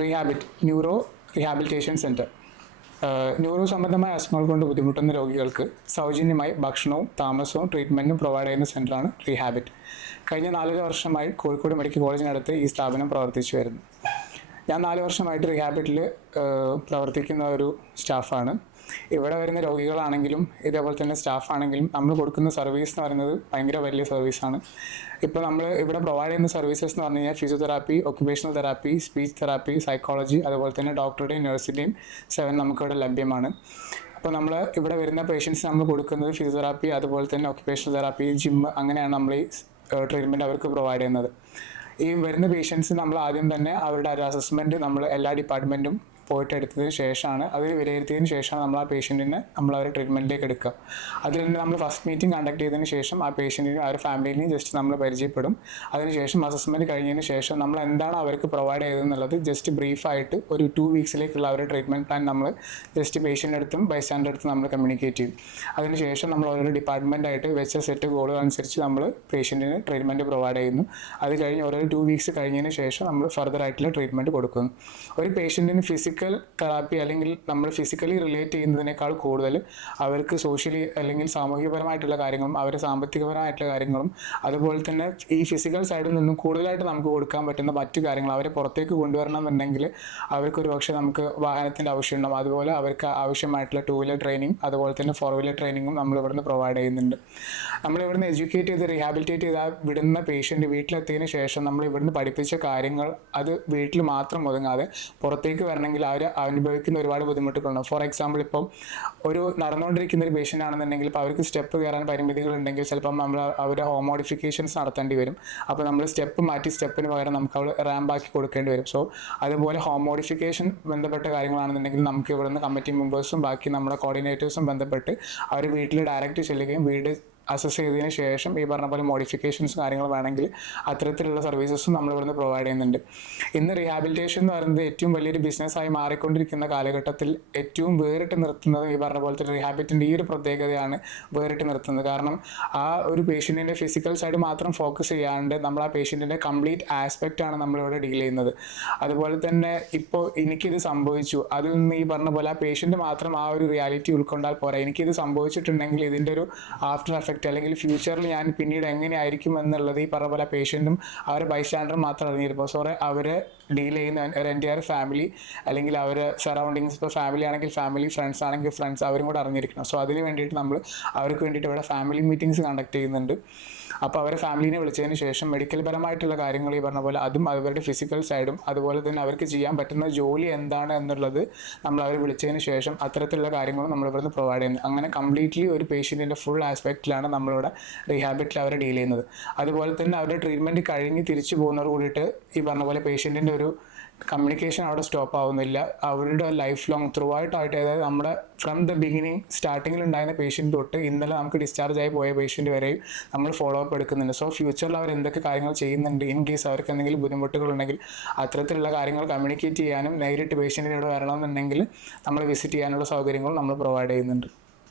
റീഹാബിറ്റ് neuro rehabilitation centre. Neuro സംബന്ധമായ അസുഖങ്ങൾ കൊണ്ട് ബുദ്ധിമുട്ടുന്ന രോഗികൾക്ക് സൗജന്യമായി ഭക്ഷണവും താമസവും ട്രീറ്റ്മെൻറ്റും പ്രൊവൈഡ് ചെയ്യുന്ന സെൻ്ററാണ് റീഹാബിറ്റ്. കഴിഞ്ഞ 4 വർഷമായി കോഴിക്കോട് മെഡിക്കൽ കോളേജിനടുത്ത് ഈ സ്ഥാപനം പ്രവർത്തിച്ചു വരുന്നു. ഞാൻ 4 വർഷമായിട്ട് റീഹാബിറ്റിൽ പ്രവർത്തിക്കുന്ന ഒരു സ്റ്റാഫാണ്. ഇവിടെ വരുന്ന രോഗികളാണെങ്കിലും ഇതേപോലെ തന്നെ സ്റ്റാഫാണെങ്കിലും നമ്മൾ കൊടുക്കുന്ന സർവീസ് എന്ന് പറയുന്നത് ഭയങ്കര വലിയ സർവീസാണ്. ഇപ്പോൾ നമ്മൾ ഇവിടെ പ്രൊവൈഡ് ചെയ്യുന്ന സർവീസസ് എന്ന് പറഞ്ഞു കഴിഞ്ഞാൽ physiotherapy, occupational therapy, speech therapy, psychology, അതുപോലെ തന്നെ ഡോക്ടറുടെയും നഴ്സിൻ്റെയും സേവനം നമുക്കിവിടെ ലഭ്യമാണ്. അപ്പോൾ നമ്മൾ ഇവിടെ വരുന്ന പേഷ്യൻസ് നമ്മൾ കൊടുക്കുന്നത് ഫിസിയോതെറാപ്പി, അതുപോലെ തന്നെ ഒക്യുപേഷണൽ തെറാപ്പി, ജിം, അങ്ങനെയാണ് നമ്മൾ ഈ ട്രീറ്റ്മെൻറ്റ് അവർക്ക് പ്രൊവൈഡ് ചെയ്യുന്നത്. ഈ വരുന്ന പേഷ്യൻസ് നമ്മൾ ആദ്യം തന്നെ അവരുടെ ഒരു അസസ്മെൻറ്റ് നമ്മൾ എല്ലാ ഡിപ്പാർട്ട്മെൻറ്റും പോയിട്ട് എടുത്തതിന് ശേഷമാണ്, അത് വിലയിരുത്തിയതിന് ശേഷമാണ് നമ്മൾ ആ പേഷ്യൻറ്റിനെ നമ്മൾ അവരുടെ ട്രീറ്റ്മെൻറ്റിലേക്ക് എടുക്കുക. അതിൽ നിന്ന് നമ്മൾ ഫസ്റ്റ് മീറ്റിംഗ് കണ്ടക്ട് ചെയ്തതിന് ശേഷം ആ പേഷ്യൻറ്റിനും ആ ഒരു ഫാമിലിനെയും ജസ്റ്റ് നമ്മൾ പരിചയപ്പെടും. അതിനുശേഷം അസസ്മെൻറ്റ് കഴിഞ്ഞതിന് ശേഷം നമ്മൾ എന്താണ് അവർക്ക് പ്രൊവൈഡ് ചെയ്തതെന്നുള്ളത് ജസ്റ്റ് ബ്രീഫായിട്ട് ഒരു 2 വീക്സിലേക്കുള്ള അവരുടെ ട്രീറ്റ്മെൻറ്റ് പ്ലാൻ നമ്മൾ ജസ്റ്റ് പേഷ്യൻ്റെ അടുത്തും ബൈസ്റ്റാൻഡർ അടുത്തും നമ്മൾ കമ്മ്യൂണിക്കേറ്റ് ചെയ്യും. അതിനുശേഷം നമ്മൾ ഓരോ ഡിപ്പാർട്ട്മെൻറ്റായിട്ട് വെച്ച സെറ്റ് ഗോളുകൾ അനുസരിച്ച് നമ്മൾ പേഷ്യൻറ്റിന് ട്രീറ്റ്മെൻറ്റ് പ്രൊവൈഡ് ചെയ്യുന്നു. അത് കഴിഞ്ഞ് ഓരോ 2 വീക്സ് കഴിഞ്ഞതിന് ശേഷം നമ്മൾ ഫർദർ ആയിട്ടുള്ള ട്രീറ്റ്മെൻറ്റ് കൊടുക്കുന്നു. ഒരു പേഷ്യൻറ്റിന് ഫിസിക്കൽ തെറാപ്പി അല്ലെങ്കിൽ നമ്മൾ ഫിസിക്കലി റിലേറ്റ് ചെയ്യുന്നതിനേക്കാൾ കൂടുതൽ അവർക്ക് സോഷ്യലി അല്ലെങ്കിൽ സാമൂഹികപരമായിട്ടുള്ള കാര്യങ്ങളും അവരുടെ സാമ്പത്തികപരമായിട്ടുള്ള കാര്യങ്ങളും അതുപോലെ തന്നെ ഈ ഫിസിക്കൽ സൈഡിൽ നിന്നും കൂടുതലായിട്ട് നമുക്ക് കൊടുക്കാൻ പറ്റുന്ന മറ്റു കാര്യങ്ങൾ അവരെ പുറത്തേക്ക് കൊണ്ടുവരണമെന്നുണ്ടെങ്കിൽ അവർക്കൊരു പക്ഷേ നമുക്ക് വാഹനത്തിൻ്റെ ആവശ്യമുണ്ടാകും. അതുപോലെ അവർക്ക് ആവശ്യമായിട്ടുള്ള 2 വീലർ ട്രെയിനിങ് അതുപോലെ തന്നെ 4 വീലർ ട്രെയിനിങ്ങും നമ്മൾ ഇവിടുന്ന് പ്രൊവൈഡ് ചെയ്യുന്നുണ്ട്. നമ്മൾ ഇവിടുന്ന് എഡ്യൂക്കേറ്റ് ചെയ്ത് റീഹാബിലിറ്റേറ്റ് ചെയ്താൽ വിടുന്ന പേഷ്യൻ്റ് വീട്ടിലെത്തിയതിന് ശേഷം നമ്മൾ ഇവിടുന്ന് പഠിപ്പിച്ച കാര്യങ്ങൾ അത് വീട്ടിൽ മാത്രം ഒതുങ്ങാതെ പുറത്തേക്ക് വരണമെങ്കിൽ അവർ അനുഭവിക്കുന്ന ഒരുപാട് ബുദ്ധിമുട്ടുകളുണ്ട്. ഫോർ എക്സാമ്പിൾ, ഇപ്പോൾ ഒരു നടന്നുകൊണ്ടിരിക്കുന്ന ഒരു പേഷ്യൻ്റ് ആണെന്നുണ്ടെങ്കിൽ ഇപ്പോൾ അവർക്ക് സ്റ്റെപ്പ് കയറാൻ പരിമിതികളുണ്ടെങ്കിൽ ചിലപ്പം നമ്മൾ അവരുടെ ഹോം മോഡിഫിക്കേഷൻസ് നടത്തേണ്ടി വരും. അപ്പോൾ നമ്മൾ സ്റ്റെപ്പ് മാറ്റി സ്റ്റെപ്പിന് പകരം നമുക്ക് അവിടെ റാമ്പാക്കി കൊടുക്കേണ്ടി വരും. സോ അതുപോലെ ഹോം മോഡിഫിക്കേഷൻ ബന്ധപ്പെട്ട കാര്യങ്ങളാണെന്നുണ്ടെങ്കിൽ നമുക്ക് ഇവിടുന്ന് കമ്മിറ്റി മെമ്പേഴ്സും ബാക്കി നമ്മുടെ കോർഡിനേറ്റേഴ്സും ബന്ധപ്പെട്ട് അവർ വീട്ടിൽ ഡയറക്റ്റ് ചെല്ലുകയും വീട് അസസ് ചെയ്തതിന് ശേഷം ഈ പറഞ്ഞ പോലെ മോഡിഫിക്കേഷൻസ് കാര്യങ്ങൾ വേണമെങ്കിൽ അത്തരത്തിലുള്ള സർവീസസും നമ്മൾ ഇവിടുന്ന് പ്രൊവൈഡ് ചെയ്യുന്നുണ്ട്. ഇന്ന് റീഹാബിലിറ്റേഷൻ എന്ന് പറയുന്നത് ഏറ്റവും വലിയൊരു ബിസിനസ്സായി മാറിക്കൊണ്ടിരിക്കുന്ന കാലഘട്ടത്തിൽ ഏറ്റവും വേറിട്ട് നിർത്തുന്നത് ഈ പറഞ്ഞ പോലത്തെ റീഹാബിറ്റിൻ്റെ ഈ ഒരു പ്രത്യേകതയാണ് വേറിട്ട് നിർത്തുന്നത്. കാരണം ആ ഒരു പേഷ്യൻറ്റിൻ്റെ ഫിസിക്കൽ സൈഡ് മാത്രം ഫോക്കസ് ചെയ്യാണ്ട് നമ്മൾ ആ പേഷ്യൻറ്റിൻ്റെ കംപ്ലീറ്റ് ആസ്പെക്റ്റാണ് നമ്മളിവിടെ ഡീൽ ചെയ്യുന്നത്. അതുപോലെ തന്നെ ഇപ്പോൾ എനിക്കിത് സംഭവിച്ചു, അതിൽ നിന്ന് ഈ പറഞ്ഞ പോലെ ആ പേഷ്യൻ്റ് മാത്രം ആ ഒരു റിയാലിറ്റി ഉൾക്കൊണ്ടാൽ പോരാ. എനിക്കിത് സംഭവിച്ചിട്ടുണ്ടെങ്കിൽ ഇതിൻ്റെ ഒരു ആഫ്റ്റർ എഫക്റ്റ് അല്ലെങ്കിൽ ഫ്യൂച്ചറിൽ ഞാൻ പിന്നീട് എങ്ങനെയായിരിക്കും എന്നുള്ളത് ഈ പറഞ്ഞ പോലെ പേഷ്യൻറ്റും അവരുടെ ബൈസ്റ്റാൻഡറും മാത്രം അറിഞ്ഞിരിക്കും. സോ അവരെ ഡീൽ ചെയ്യുന്ന ഒരു എൻറ്റയർ ഫാമിലി അല്ലെങ്കിൽ അവരുടെ സറൗണ്ടിങ്സ്, ഇപ്പോൾ ഫാമിലി ആണെങ്കിൽ ഫാമിലി, ഫ്രണ്ട്സ് ആണെങ്കിൽ ഫ്രണ്ട്സ്, അവരും കൂടെ അറിഞ്ഞിരിക്കണം. സോ അതിന് വേണ്ടിയിട്ട് നമ്മൾ അവർക്ക് വേണ്ടിയിട്ട് ഇവിടെ ഫാമിലി മീറ്റിംഗ്സ് കണ്ടക്ട് ചെയ്യുന്നുണ്ട്. അപ്പോൾ അവരെ ഫാമിലിനെ വിളിച്ചതിന് ശേഷം മെഡിക്കൽ പരമായിട്ടുള്ള കാര്യങ്ങൾ ഈ പറഞ്ഞ പോലെ അതും അവരുടെ ഫിസിക്കൽ സൈഡും അതുപോലെ തന്നെ അവർക്ക് ചെയ്യാൻ പറ്റുന്ന ജോലി എന്താണ് എന്നുള്ളത് നമ്മൾ അവർ വിളിച്ചതിന് ശേഷം അത്തരത്തിലുള്ള കാര്യങ്ങളും നമ്മളിവിടുന്ന് പ്രൊവൈഡ് ചെയ്യുന്നത്. അങ്ങനെ കംപ്ലീറ്റ്ലി ഒരു പേഷ്യൻറ്റിൻ്റെ ഫുൾ ആസ്പെക്റ്റിലാണ് നമ്മളിവിടെ റീഹാബിറ്റിൽ അവരെ ഡീൽ ചെയ്യുന്നത്. അതുപോലെ തന്നെ അവരുടെ ട്രീറ്റ്മെൻറ്റ് കഴിഞ്ഞ് തിരിച്ചു പോകുന്നതോട് കൂടിയിട്ട് ഈ പറഞ്ഞ പോലെ പേഷ്യൻറ്റിൻ്റെ ഒരു കമ്മ്യൂണിക്കേഷൻ അവിടെ സ്റ്റോപ്പ് ആവുന്നില്ല. അവരുടെ ലൈഫ് ലോങ് ത്രൂ ആയിട്ട്, അതായത് നമ്മുടെ ഫ്രം ദ ബിഗിനിങ് സ്റ്റാർട്ടിങ്ങിൽ ഉണ്ടായിരുന്ന പേഷ്യൻ്റ് തൊട്ട് ഇന്നലെ നമുക്ക് ഡിസ്ചാർജ് ആയി പോയ പേഷ്യൻ്റ് വരെയും നമ്മൾ ഫോളോ അപ്പ് എടുക്കുന്നുണ്ട്. സോ ഫ്യൂച്ചറിൽ അവർ എന്തൊക്കെ കാര്യങ്ങൾ ചെയ്യുന്നുണ്ട്, ഇൻ കേസ് അവർക്ക് എന്തെങ്കിലും ബുദ്ധിമുട്ടുകളുണ്ടെങ്കിൽ അത്തരത്തിലുള്ള കാര്യങ്ങൾ കമ്മ്യൂണിക്കേറ്റ് ചെയ്യാനും നേരിട്ട് പേഷ്യൻറ്റിനോട് വരണമെന്നുണ്ടെങ്കിൽ നമ്മൾ വിസിറ്റ് ചെയ്യാനുള്ള സൗകര്യങ്ങൾ നമ്മൾ പ്രൊവൈഡ് ചെയ്യുന്നുണ്ട്.